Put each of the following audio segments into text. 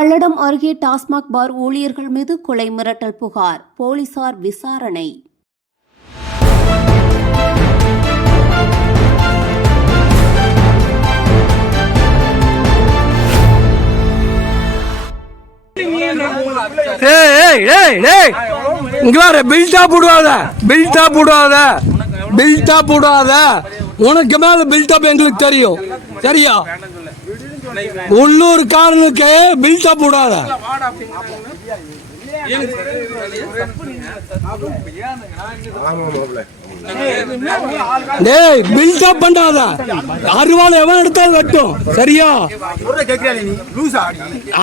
பல்லடம் அருகே டாஸ்மாக் பார் ஊழியர்கள் மீது கொலை மிரட்டல் புகார், போலீசார் விசாரணை. உனக்கு மேல பில்டப் எங்களுக்கு தெரியும், சரியா? உள்ளூர் காரனுக்கு பில்டப் விடாத. டேய், பில்டப் பண்ணாத. அருவாள் எவன் எடுத்தாலும் வெட்டும், சரியா?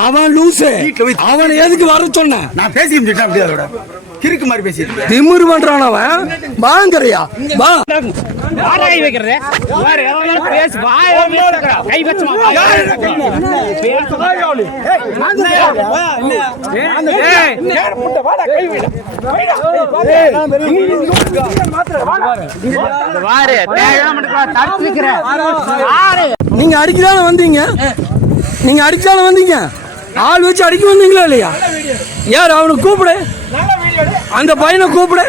அவன் லூசு. அவன் எதுக்கு வர சொன்ன? நான் பேசி கிறுக்கு மாதிரி பேசி திமிரு பண்றான் அவன். வாங்கறியா? வா. வாராய் வைக்கிறது வேற எவனால பேசி வாய் கை வச்சு நீங்க அடிக்கதான வந்தீங்க? நீங்க அடிச்சால வந்தீங்க? ஆள் வச்சு அடிக்க வந்தீங்களா இல்லையா? யார் அவனை கூப்பிடு, அந்த பையனை கூப்பிடு.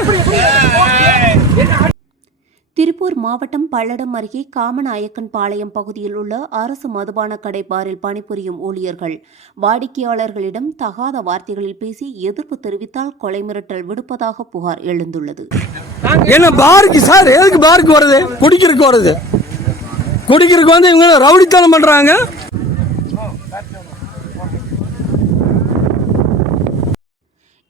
திருப்பூர் மாவட்டம் பல்லடம் அருகே காமநாயக்கன் பாளையம் பகுதியில் உள்ள அரசு மதுபான கடை பாரில் பணிபுரியும் ஊழியர்கள் வாடிக்கையாளர்களிடம் தகாத வார்த்தைகளில் பேசி எதிர்ப்பு தெரிவித்தால் கொலை மிரட்டல் விடுப்பதாக புகார் எழுந்துள்ளது. என்ன பாருக்கு சார்? எதுக்கு பாருக்கு வருது? குடிக்கிறதுக்கு வருது. குடிக்கிறதுக்கு வந்து இவங்க ரவுடித்தனம் பண்றாங்க.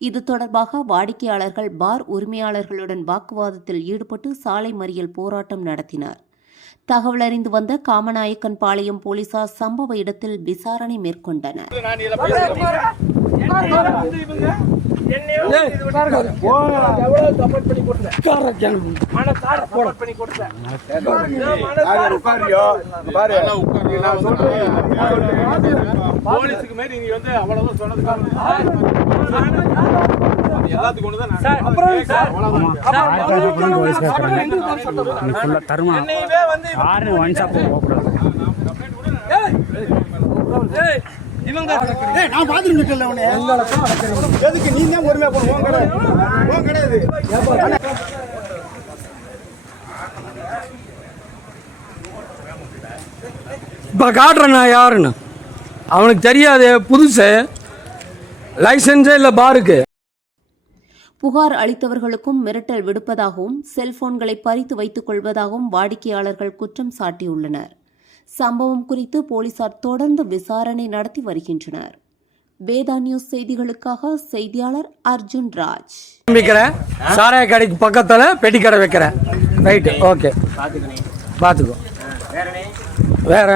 இது தொடர்பாக வாடிக்கையாளர்கள் பார் உரிமையாளர்களுடன் வாக்குவாதத்தில் ஈடுபட்டு சாலை மறியல் போராட்டம் நடத்தினர். தகவல் அறிந்து வந்த காமநாயக்கன் பாளையம் போலீசார் சம்பவ இடத்தில் விசாரணை மேற்கொண்டனர். நான் பாத்ரூம் நிக்கல அவனே. எதுக்கு நீ தான் பொறுமையா போ. போன் கிடையாது. இப்ப காட்டுறேன் நான் யாருன்னு. அவனுக்கு தெரியாது, புதுசு, லைசன்ஸே இல்லை பாருக்கு. புகார் அளித்தவர்களுக்கும் மிரட்டல் விடுப்பதாகவும் செல்போன்களை பறித்து வைத்துக் கொள்வதாகவும் வாடிக்கையாளர்கள் குற்றம் சாட்டியுள்ளனர். சம்பவம் குறித்து போலீசார் தொடர்ந்து விசாரணை நடத்தி வருகின்றனர். வேதா நியூஸ் செய்திகளுக்காக செய்தியாளர் அர்ஜுன் ராஜ். சாராய கடைக்கு பக்கத்துல பெட்டி கடை வைக்கிறேன். ரைட்டு, ஓகே, பாத்துக்கோ. வேற